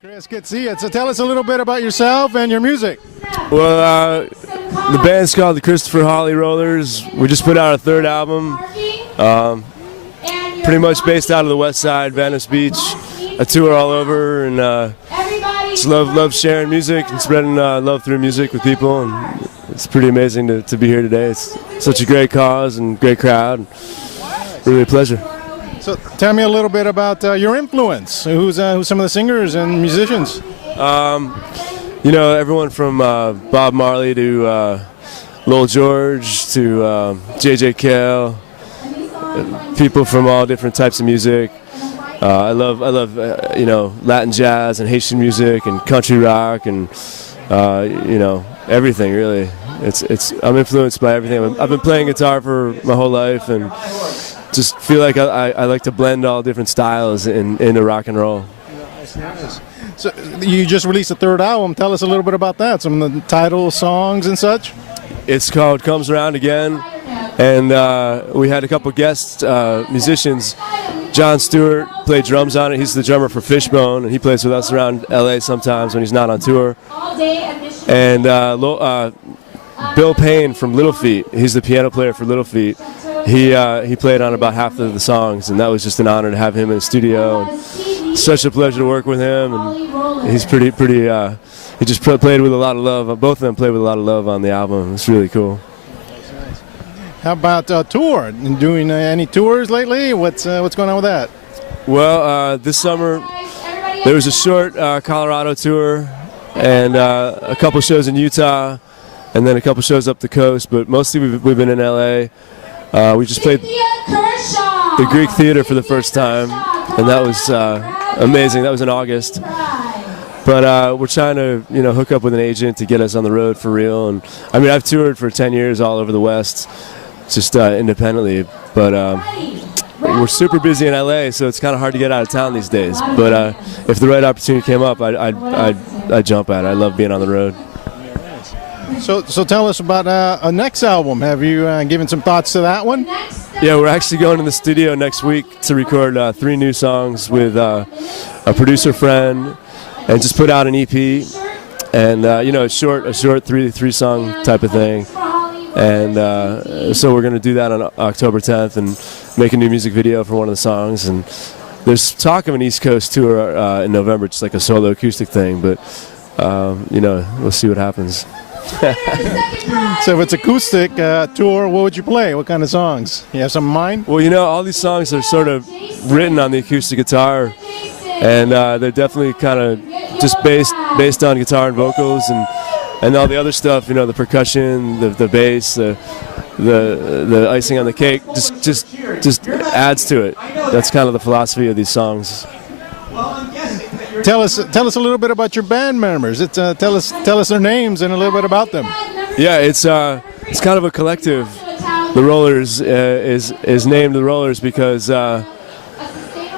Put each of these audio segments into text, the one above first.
Chris, good to see you. So tell us a little bit about yourself and your music. Well, the band's called the Christopher Hawley Rollers. We just put out our third album, pretty much based out of the West Side, Venice Beach. I tour all over and just love sharing music and spreading love through music with people. And it's pretty amazing to be here today. It's such a great cause and great crowd. Really a pleasure. So tell me a little bit about your influence. Who's some of the singers and musicians? You know, everyone from Bob Marley to Lil George to J.J. Cale, people from all different types of music. I love you know, Latin jazz and Haitian music and country rock and you know, everything really. I'm influenced by everything. I've been playing guitar for my whole life and just feel like I like to blend all different styles into rock and roll. Nice. So you just released a third album. Tell us a little bit about that. Some of the title songs and such. It's called Comes Around Again, and we had a couple guest musicians. John Stewart played drums on it. He's the drummer for Fishbone, and he plays with us around LA sometimes when he's not on tour. And Bill Payne from Little Feat, he's the piano player for Little Feat. He played on about half of the songs, and that was just an honor to have him in the studio. And such a pleasure to work with him, and he's pretty. He just played with a lot of love. Both of them played with a lot of love on the album. It's really cool. How about tour? Doing any tours lately? What's going on with that? Well, this summer there was a short Colorado tour, and a couple shows in Utah, and then a couple shows up the coast. But mostly we've been in LA. We just played the Greek Theater for the first time, and that was amazing. That was in August. But we're trying to, hook up with an agent to get us on the road for real. And I mean, I've toured for 10 years all over the West, just independently. But we're super busy in LA, so it's kind of hard to get out of town these days. But if the right opportunity came up, I'd jump at it. I love being on the road. So tell us about a next album. Have you given some thoughts to that one? Yeah, we're actually going to the studio next week to record 3 new songs with a producer friend, and just put out an EP, and a short 3-song type of thing. And so we're going to do that on October 10th and make a new music video for one of the songs. And there's talk of an East Coast tour in November, just like a solo acoustic thing. But we'll see what happens. So if it's acoustic tour, what would you play? What kind of songs? You have some in mind? Well, all these songs are sort of written on the acoustic guitar, and they're definitely kind of just based on guitar and vocals, and all the other stuff. The percussion, the bass, the icing on the cake, just adds to it. That's kind of the philosophy of these songs. Tell us a little bit about your band members. Tell us their names and a little bit about them. Yeah, it's kind of a collective. The Rollers is named the Rollers because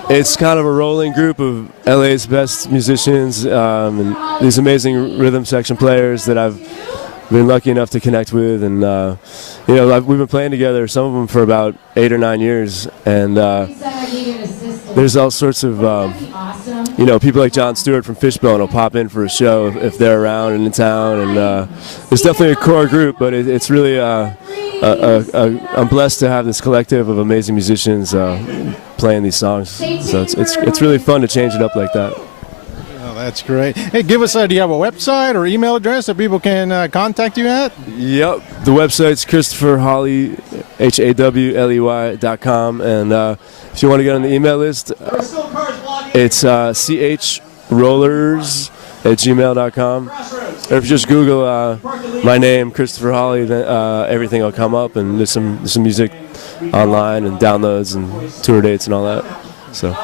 it's kind of a rolling group of LA's best musicians and these amazing rhythm section players that I've been lucky enough to connect with, and we've been playing together, some of them for about 8 or 9 years, and there's all sorts of people like John Stewart from Fishbone will pop in for a show if they're around and in town, and it's definitely a core group, but it's really I'm blessed to have this collective of amazing musicians playing these songs, so it's really fun to change it up like that. Oh, that's great. Hey, give us do you have a website or email address that people can contact you at? Yep, the website's Christopher Hawley, HAWLEY.com, and if you want to get on the email list, it's chrollers@gmail.com. Or if you just Google my name, Christopher Hawley, then everything will come up, and there's some music online and downloads and tour dates and all that. So,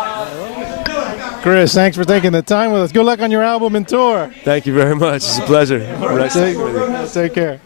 Chris, thanks for taking the time with us. Good luck on your album and tour. Thank you very much. It's a pleasure. Take care.